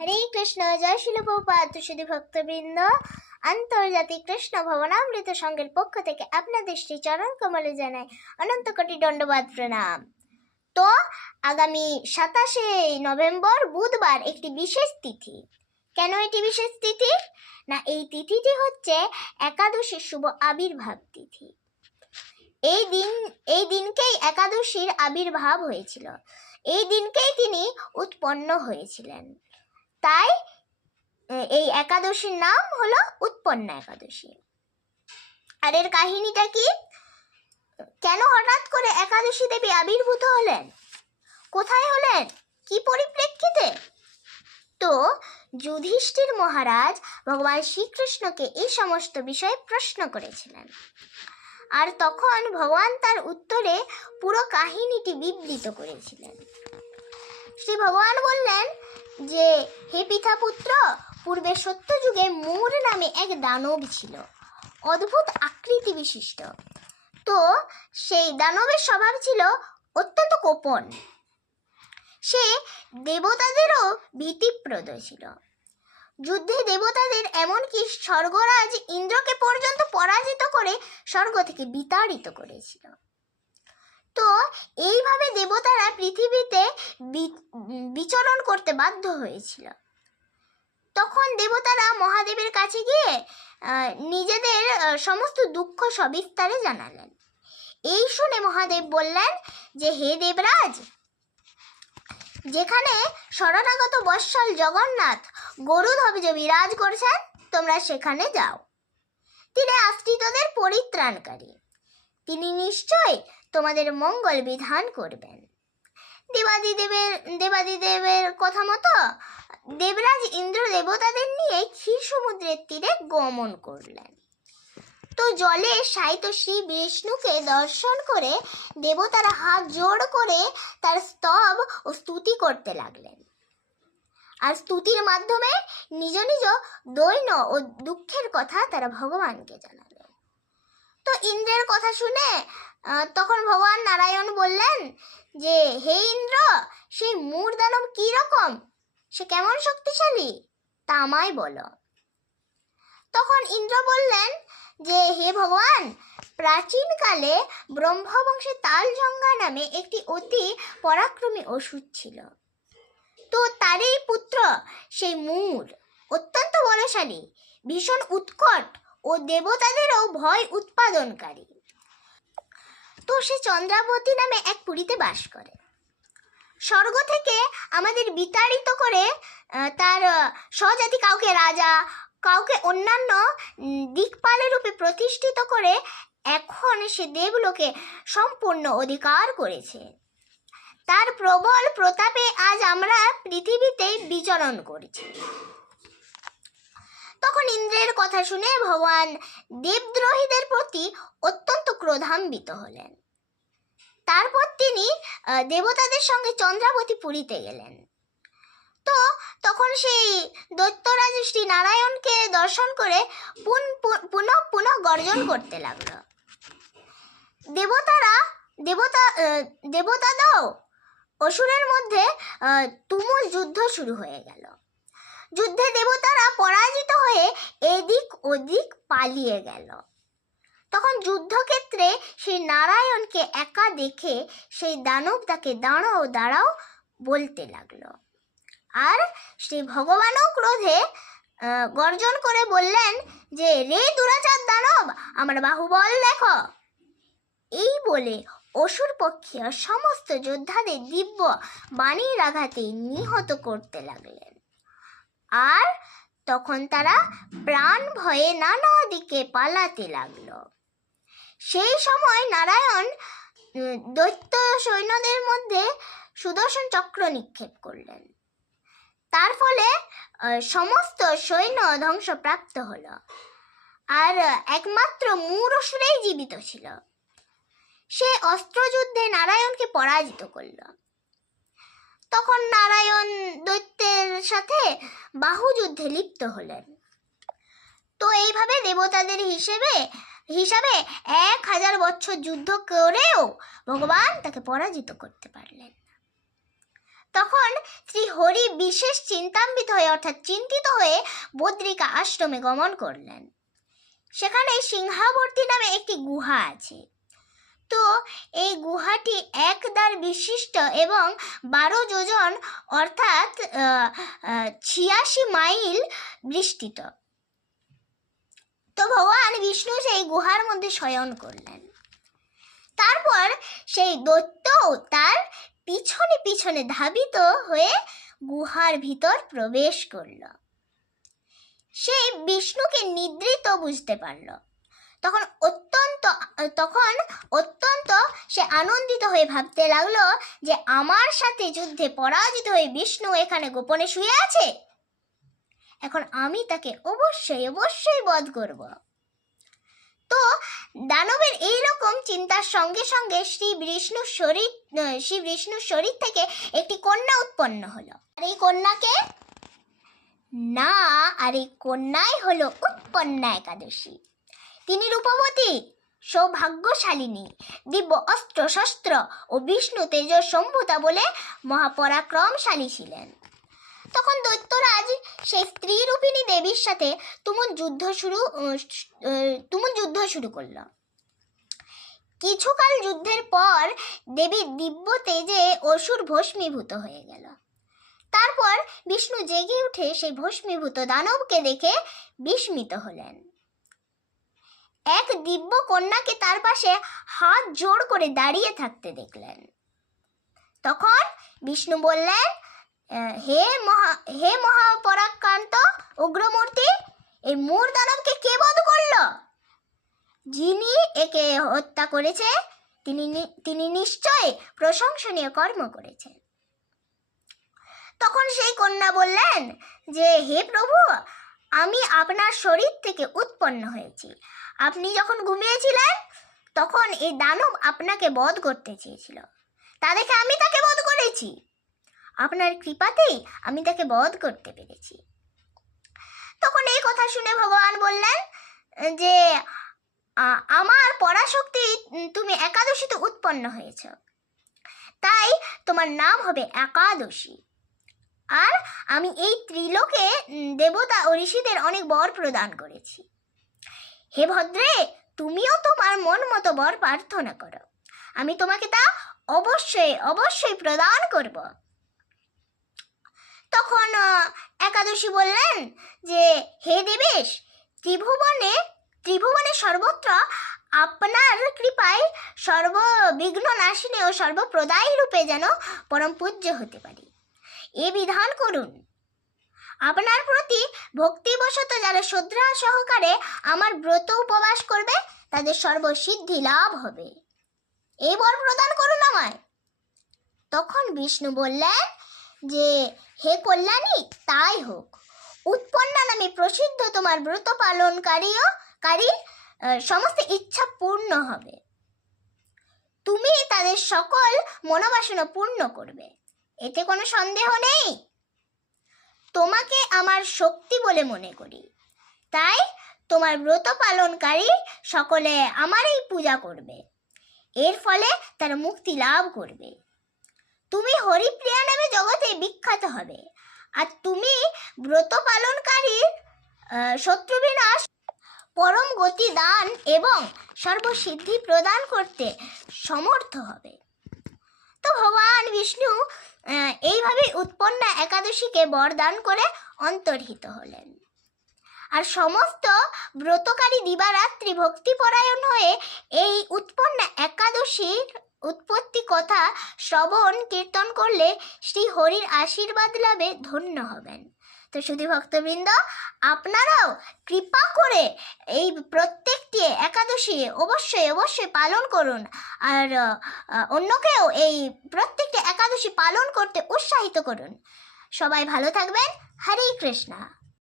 হরে কৃষ্ণ, জয় শিল প্রপাত ভক্তবৃন্দ। আন্তর্জাতিক কৃষ্ণ ভবনামৃত সংঘের পক্ষ থেকে আপনাদের শ্রী চরণ কমলে জানায় অনন্ত কোটি দণ্ডবাদ প্রণাম। তো, আগামী সাতাশে নভেম্বর বুধবার একটি বিশেষ তিথি। কেন এটি বিশেষ তিথি? না, এই তিথিটি হচ্ছে একাদশীর শুভ আবির্ভাব তিথি। এই দিন, এই দিনকেই একাদশীর আবির্ভাব হয়েছিল। এই দিনকেই তিনি উৎপন্ন হয়েছিলেন। তাই এই একাদশীর নাম হলো উৎপন্ন একাদশী। আর এর কাহিনীটা কি? কেন হঠাৎ করে একাদশী দেবী আবির্ভূত হলেন? কোথায় হলেন? কি পরিপ্রেক্ষিতে? তো, যুধিষ্ঠির মহারাজ ভগবান শ্রীকৃষ্ণকে এই সমস্ত বিষয়ে প্রশ্ন করেছিলেন। আর তখন ভগবান তার উত্তরে পুরো কাহিনীটি বিবৃত করেছিলেন। শ্রী ভগবান বললেন যে, হে পিতাপুত্র, পূর্বে সত্যযুগে মূর নামে এক দানব ছিল, অদ্ভুত আকৃতি বিশিষ্ট। তো সেই দানবের স্বভাব ছিল অত্যন্ত কোপন সে দেবতাদেরও ভীতিপ্রদ ছিল। যুদ্ধে দেবতাদের এমনকি স্বর্গরাজ ইন্দ্রকে পর্যন্ত পরাজিত করে স্বর্গ থেকে বিতাড়িত করেছিল। তো এইভাবে দেবতারা পৃথিবীতে বিচরণ করতে বাধ্য হয়েছিল। তখন দেবতারা মহাদেবের কাছে গিয়ে নিজেদের সমস্ত দুঃখ সবিস্তারে জানালেন। এই শুনে মহাদেব বললেন যে, হে দেবরাজ, যেখানে শরণাগত বৎসল জগন্নাথ গরু গরুধ্বজ বিরাজ করছেন, তোমরা সেখানে যাও। তিনি আশ্রিতদের পরিত্রাণকারী। তিনি নিশ্চয় তোমাদের মঙ্গল বিধান করবেন। দেবাদিদেবের দেবাদিদেবের কথা মতো দেবরাজ ইন্দ্র দেবতাদের নিয়ে ক্ষীর সমুদ্রের তীরে গমন করলেন। তো জলে সাইত শ্রী বিষ্ণুকে দর্শন করে দেবতারা হাত জোড় করে তার স্তব ও স্তুতি করতে লাগলেন। আর স্তুতির মাধ্যমে নিজ নিজ দৈন্য ও দুঃখের কথা তারা ভগবানকে জানালেন। তো ইন্দ্রের কথা শুনে তখন ভগবান নারায়ণ বললেন যে, হে ইন্দ্র, সেই মূর দানব কি রকম? সে কেমন শক্তিশালী? তা আমায় বলো। তখন ইন্দ্র বললেন যে, হে ভগবান, প্রাচীনকালে ব্রহ্মবংশে তালজঙ্গা নামে একটি অতি পরাক্রমী অসুর ছিল। তো তারই পুত্র সেই মূর অত্যন্ত বলশালী, ভীষণ উৎকট ও দেবতাদেরও ভয় উৎপাদনকারী। তো সে চন্দ্রাবতী নামে এক পুরীতে বাস করে। স্বর্গ থেকে আমাদের বিতাড়িত করে তার স্বজাতি কাউকে রাজা, কাউকে অন্যান্য দিকপালের রূপে প্রতিষ্ঠিত করে এখন সে দেবলোকে সম্পূর্ণ অধিকার করেছে। তার প্রবল প্রতাপে আজ আমরা পৃথিবীতে বিচরণ করছি। কথা শুনে ভগবান দেবদ্রোহীদের প্রতি অত্যন্ত ক্রোধান্বিত হলেন। তারপর তিনি দেবতাদের সঙ্গে চন্দ্রাবতী পুরীতে গেলেন। তো তখন সেই দৈত্যরাজ শ্রী নারায়ণকে দর্শন করে পুন, পুন- গর্জন করতে লাগল। দেবতারা, দেবতা দেবতাদাও অসুরের মধ্যে তুমুল যুদ্ধ শুরু হয়ে গেল। যুদ্ধে দেবতারা পরাজিত হয়ে এদিক ওদিক পালিয়ে গেল। তখন যুদ্ধক্ষেত্রে সেই নারায়ণকে একা দেখে সেই দানব তাকে দাঁড়াও দাঁড়াও বলতে লাগল। আর শ্রী ভগবানও ক্রোধে গর্জন করে বললেন যে, রে দুরাচার দানব, আমার বাহুবল দেখো। এই বলে অসুর পক্ষীয় সমস্ত যোদ্ধাদের দিব্য বাণীর আঘাতে নিহত করতে লাগলেন। আর তখন তারা প্রাণ ভয়ে নানা দিকে পালাতে লাগল। সেই সময় নারায়ণ দৈত্য সৈন্যদের মধ্যে সুদর্শন চক্র নিক্ষেপ করলেন। তার ফলে সমস্ত সৈন্য ধ্বংসপ্রাপ্ত হলো। আর একমাত্র মূরসুরেই জীবিত ছিল। সে অস্ত্রযুদ্ধে নারায়ণকে পরাজিত করল। তখন নারায়ণ দৈত্যের সাথে বাহুযুদ্ধে লিপ্ত হলেন। তো এইভাবে দেবতাদের হিসেবে, হিসাবে এক হাজার বছর যুদ্ধ করেও ভগবান তাকে পরাজিত করতে পারলেন। তখন শ্রী হরি বিশেষ চিন্তান্বিত হয়ে, অর্থাৎ চিন্তিত হয়ে বদ্রিকা আশ্রমে গমন করলেন। সেখানে সিংহাবর্তী নামে একটি গুহা আছে। তো এই গুহাটি এক দ্বার বিশিষ্ট এবং বারো যোজন, অর্থাৎ ছিয়াশি মাইল বিস্তৃত। তো ভগবান বিষ্ণু সেই গুহার মধ্যে শয়ন করলেন। তারপর সেই দৈত্য তার পিছনে পিছনে ধাবিত হয়ে গুহার ভিতর প্রবেশ করল। সেই বিষ্ণুকে নিদ্রিত বুঝতে পারল। তখন অত্যন্ত তখন অত্যন্ত সে আনন্দিত হয়ে ভাবতে লাগল যে আমার সাথে যুদ্ধে পরাজিত হয়ে বিষ্ণু এখানে গোপনে শুয়ে আছে। এখন আমি তাকে অবশ্যই অবশ্যই বধ করব। তো দানবের এই রকম চিন্তার সঙ্গে সঙ্গে শ্রী বিষ্ণুর শরীর, শ্রী বিষ্ণুর শরীর থেকে একটি কন্যা উৎপন্ন হলো। আর এই কন্যাকে? না, আর এই কন্যাই হলো উৎপন্না একাদশী। তিনি রূপবতী। সৌভাগ্যশালিনী। দিব্য অস্ত্র শস্ত্র ও বিষ্ণু তেজ সম্ভুতা বলে মহাপরাক্রমশালী ছিলেন। তখন দৈত্যরাজ সেই স্ত্রী রূপিণী দেবীর সাথে তুমুল যুদ্ধ শুরু তুমুল যুদ্ধ শুরু করল। কিছুকাল যুদ্ধের পর দেবী দিব্য তেজে অসুর ভস্মীভূত হয়ে গেল। তারপর বিষ্ণু জেগে উঠে সেই ভস্মীভূত দানবকে দেখে বিস্মিত হলেন। এক দিব্য কন্যাকে তার পাশে হাত জোড় করে দাঁড়িয়ে থাকতে দেখলেন। তখন বিষ্ণু বললেন হে মহা, হে মহাপরাক্রান্ত উগ্রমূর্তি, এই মূর দানবকে কে বধ করল? যিনি একে হত্যা করেছে, তিনি তিনি নিশ্চয় প্রশংসনীয় কর্ম করেছেন। তখন সেই কন্যা বললেন, যে, হে প্রভু, আমি আপনার শরীর থেকে উৎপন্ন হয়েছি। আপনি যখন ঘুমিয়েছিলেন, তখন এই দানব আপনাকে বধ করতে চেয়েছিল। তা দেখে আমি তাকে বধ করেছি। আপনার কৃপাতেই আমি তাকে বধ করতে পেরেছি। তখন এই কথা শুনে ভগবান বললেন যে আমার পরাশক্তি তুমি একাদশীতে উৎপন্ন হয়েছ। তাই তোমার নাম হবে একাদশী। আর আমি এই ত্রিলোকে দেবতা ও ঋষিদের অনেক বর প্রদান করেছি। হে ভদ্রে, তুমিও তোমার মন মতো বর প্রার্থনা করো। আমি তোমাকে তা অবশ্যই অবশ্যই প্রদান করব। তখন একাদশী বললেন যে, হে দেবেশ, ত্রিভুবনে ত্রিভুবনে সর্বত্র আপনার কৃপায় সর্ববিঘ্ন নাশিনী ও সর্বপ্রদায়ী রূপে যেন পরম পূজ্য হতে পারি। এ বিধান করুন। আপনার প্রতি ভক্তিবশত যারা শ্রদ্ধা সহকারে আমার ব্রত উপবাস করবে, তাদের সর্বসিদ্ধি লাভ হবে। এই বর প্রদান করুন আমায়। তখন বিষ্ণু বললেন যে, হে কল্যাণী, তাই হোক। উৎপন্না নামে প্রসিদ্ধ তোমার ব্রত পালনকারীও কারী সমস্ত ইচ্ছা পূর্ণ হবে। তুমি তাদের সকল মনোবাসনা পূর্ণ করবে। এতে কোনো সন্দেহ নেই? তোমাকে আমার শক্তি বলে মনে করি। তাই তোমার ব্রত পালনকারী সকলে আমারই পূজা করবে। এর ফলে তারা মুক্তি লাভ করবে। তুমি হরিপ্রিয়া নামে জগতে বিখ্যাত হবে। আর তুমি ব্রত পালনকারীর শত্রু বিনাশ পরম গতি দান এবং সর্বসিদ্ধি প্রদান করতে সমর্থ হবে। তো ভগবান বিষ্ণু এইভাবে উৎপন্ন একাদশীকে বরদান করে অন্তর্হিত হলেন। আর সমস্ত ব্রতকারী দিবারাত্রি ভক্তিপরায়ণ হয়ে এই উৎপন্ন একাদশীর উৎপত্তি কথা শ্রবণ কীর্তন করলে শ্রী হরির আশীর্বাদ লাভে ধন্য হবেন। তো শুধু ভক্তবৃন্দ, আপনারাও কৃপা করে এই প্রত্যেকটি একাদশী অবশ্যই অবশ্যই পালন করুন। আর অন্যকেও এই প্রত্যেকটি একাদশী পালন করতে উৎসাহিত করুন। সবাই ভালো থাকবেন। হরে কৃষ্ণা।